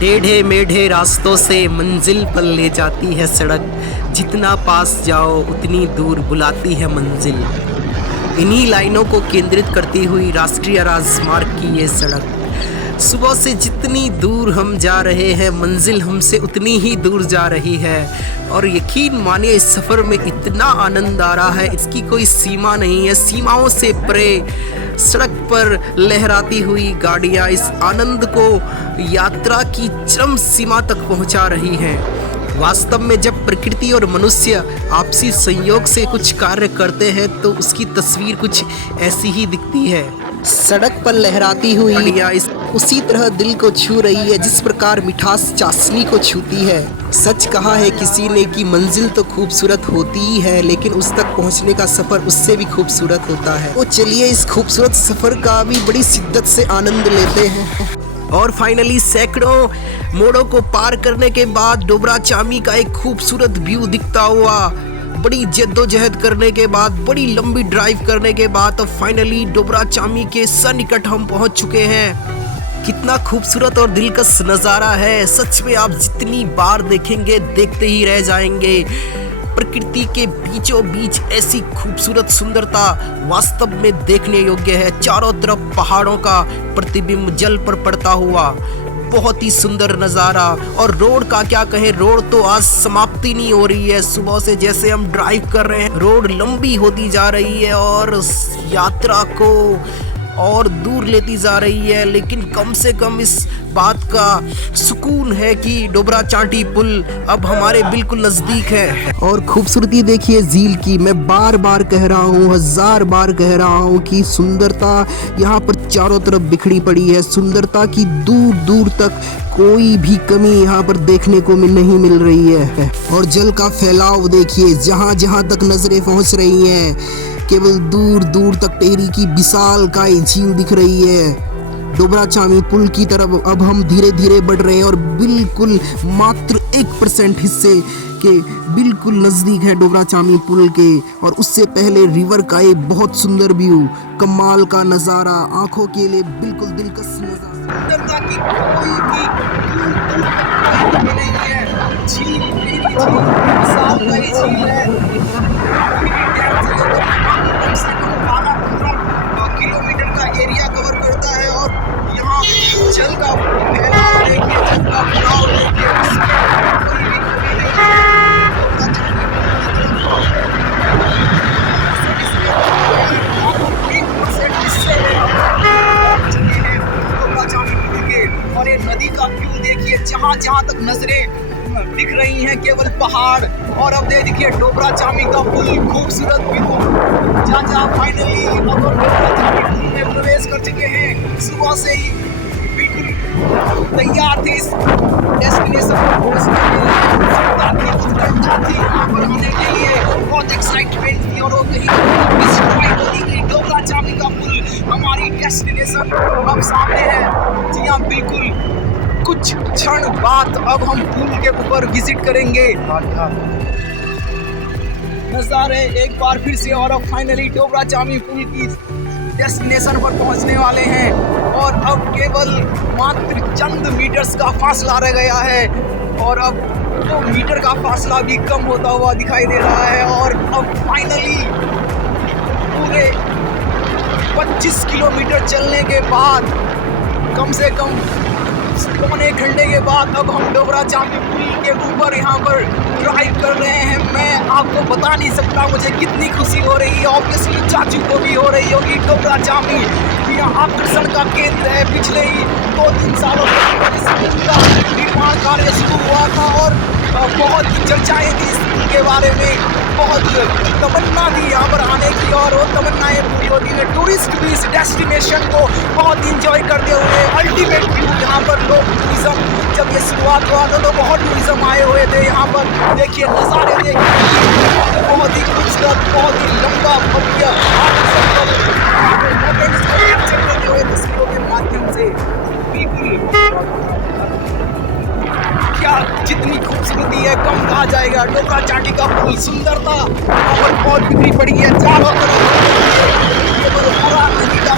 टेढ़े मेढ़े रास्तों से मंजिल पर ले जाती है सड़क, जितना पास जाओ उतनी दूर बुलाती है मंजिल। इन्हीं लाइनों को केंद्रित करती हुई राष्ट्रीय राजमार्ग की ये सड़क, सुबह से जितनी दूर हम जा रहे हैं मंजिल हमसे उतनी ही दूर जा रही है। और यकीन मानिए इस सफ़र में इतना आनंद आ रहा है, इसकी कोई सीमा नहीं है, सीमाओं से परे सड़क पर लहराती हुई गाड़ियाँ इस आनंद को यात्रा की चरम सीमा तक पहुँचा रही हैं। वास्तव में जब प्रकृति और मनुष्य आपसी संयोग से कुछ कार्य करते हैं तो उसकी तस्वीर कुछ ऐसी ही दिखती है। सड़क पर लहराती हुई गाड़ियाँ उसी तरह दिल को छू रही है जिस प्रकार मिठास चाशनी को छूती है। सच कहा है किसी ने कि मंजिल तो खूबसूरत होती ही है, लेकिन उस तक पहुंचने का सफ़र उससे भी खूबसूरत होता है। तो चलिए इस खूबसूरत सफ़र का भी बड़ी शिद्दत से आनंद लेते हैं। और फाइनली सैकड़ों मोड़ों को पार करने के बाद डोबरा चामी का एक खूबसूरत व्यू दिखता हुआ, बड़ी जद्दोजहद करने के बाद, बड़ी लंबी ड्राइव करने के बाद अब फाइनली डोबरा चामी के सन्निकट हम पहुंच चुके हैं। कितना खूबसूरत और दिलकश नज़ारा है, सच में आप जितनी बार देखेंगे देखते ही रह जाएंगे। प्रकृति के बीचों बीच ऐसी खूबसूरत सुंदरता वास्तव में देखने योग्य है। चारों तरफ पहाड़ों का प्रतिबिंब जल पर पड़ता हुआ बहुत ही सुंदर नज़ारा। और रोड का क्या कहें, रोड तो आज समाप्ति नहीं हो रही है। सुबह से जैसे हम ड्राइव कर रहे हैं रोड लंबी होती जा रही है और यात्रा को और दूर लेती जा रही है, लेकिन कम से कम इस बात का सुकून है कि डोबरा चांटी पुल अब हमारे बिल्कुल नज़दीक है। और खूबसूरती देखिए झील की, मैं बार बार कह रहा हूँ, 1000 बार कह रहा हूँ कि सुंदरता यहाँ पर चारों तरफ बिखरी पड़ी है। सुंदरता की दूर दूर तक कोई भी कमी यहाँ पर देखने को नहीं मिल रही है। और जल का फैलाव देखिए, जहाँ जहाँ तक नजरें पहुँच रही हैं केवल दूर दूर तक टेहरी की विशालकाय झील दिख रही है। डोबरा चामी पुल की तरफ अब हम धीरे धीरे बढ़ रहे हैं और बिल्कुल मात्र 1% हिस्से के बिल्कुल नज़दीक है डोबरा चामी पुल के। और उससे पहले रिवर का एक बहुत सुंदर व्यू, कमाल का नज़ारा, आंखों के लिए बिल्कुल दिलकश नज़ारा की कोई भी नहीं है। झील विशालकाय झील है, किलोमीटर का एरिया कवर करता है। और यहाँ जल का फैलाव देखिए, जल का फैलाव देखिए, कोई भी कमी नहीं है। और ये नदी का व्यू देखिए, जहाँ जहाँ तक नजरें दिख रही हैं केवल पहाड़। और अब देखिए डोबरा चामी का पुल, खूबसूरत व्यू, जहाँ जहाँ फाइनली अब डोबरा चामी पुल में प्रवेश कर चुके हैं। सुबह से ही बिल्कुल तैयार थे इस डेस्टिनेशन पर पहुंचने के लिए, उत्सुकता थी, उत्कंठा थी यहाँ पर आने के लिए, बहुत एक्साइटमेंट थी। और वो कहीं डोबरा चामी का पुल, हमारी डेस्टिनेशन अब सामने है। जी हाँ, बिल्कुल कुछ क्षण बाद अब हम पुल के ऊपर विजिट करेंगे। नज़ारे एक बार फिर से, और अब फाइनली डोबरा चामी पुल की डेस्टिनेशन पर पहुंचने वाले हैं। और अब केवल मात्र चंद मीटर्स का फासला रह गया है, और अब 2 मीटर का फासला भी कम होता हुआ दिखाई दे रहा है। और अब फाइनली पूरे 25 किलोमीटर चलने के बाद, कम से कम पौने घंटे के बाद अब हम डोबरा चामी पुल के ऊपर यहाँ पर ड्राइव कर रहे हैं। मैं आपको बता नहीं सकता मुझे कितनी खुशी हो रही है। ऑब्वियसली चाचू को भी हो रही होगी। डोबरा चामी यहाँ आकर्षण का केंद्र है। पिछले ही 2-3 सालों में इस पुल का निर्माण कार्य शुरू हुआ था और बहुत चर्चाएं थी इस पुल के बारे में, बहुत तमन्ना थी यहाँ पर आने की, और वो तमन्नाएं पूरी होती है। टूरिस्ट भी इस डेस्टिनेशन को बहुत इंजॉय करते हुए, अल्टीमेट व्यू यहाँ पर लोग टूरिज्म, जब ये शुरुआत हुआ था तो बहुत टूरिज्म आए हुए थे यहाँ पर। देखिए नज़ारे देखिए, बहुत ही खूबसूरत, बहुत ही लंबा भव्य करते हुए तस्वीरों के माध्यम से। बिल्कुल क्या जितनी खूबसूरती है कम कहा जाएगा। डोबरा चांटी का पुल, सुंदरता और बहुत बिखरी पड़ी है चारों तरफ। नदी का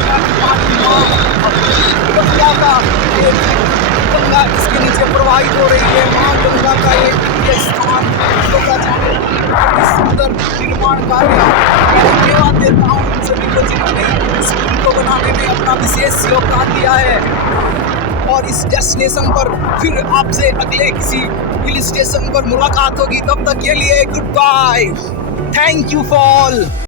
गंगा इसके नीचे प्रवाहित हो रही है। माँ गंगा का ये स्थान सुंदर निर्माण कार्य धन्यवाद देता हूँ उन सभी को जिन्होंने इस पुल को बनाने में अपना विशेष योगदान दिया है। और इस डेस्टिनेशन पर फिर आपसे अगले किसी हिल स्टेशन पर मुलाकात होगी। तब तक के लिए good bye. Thank you for all.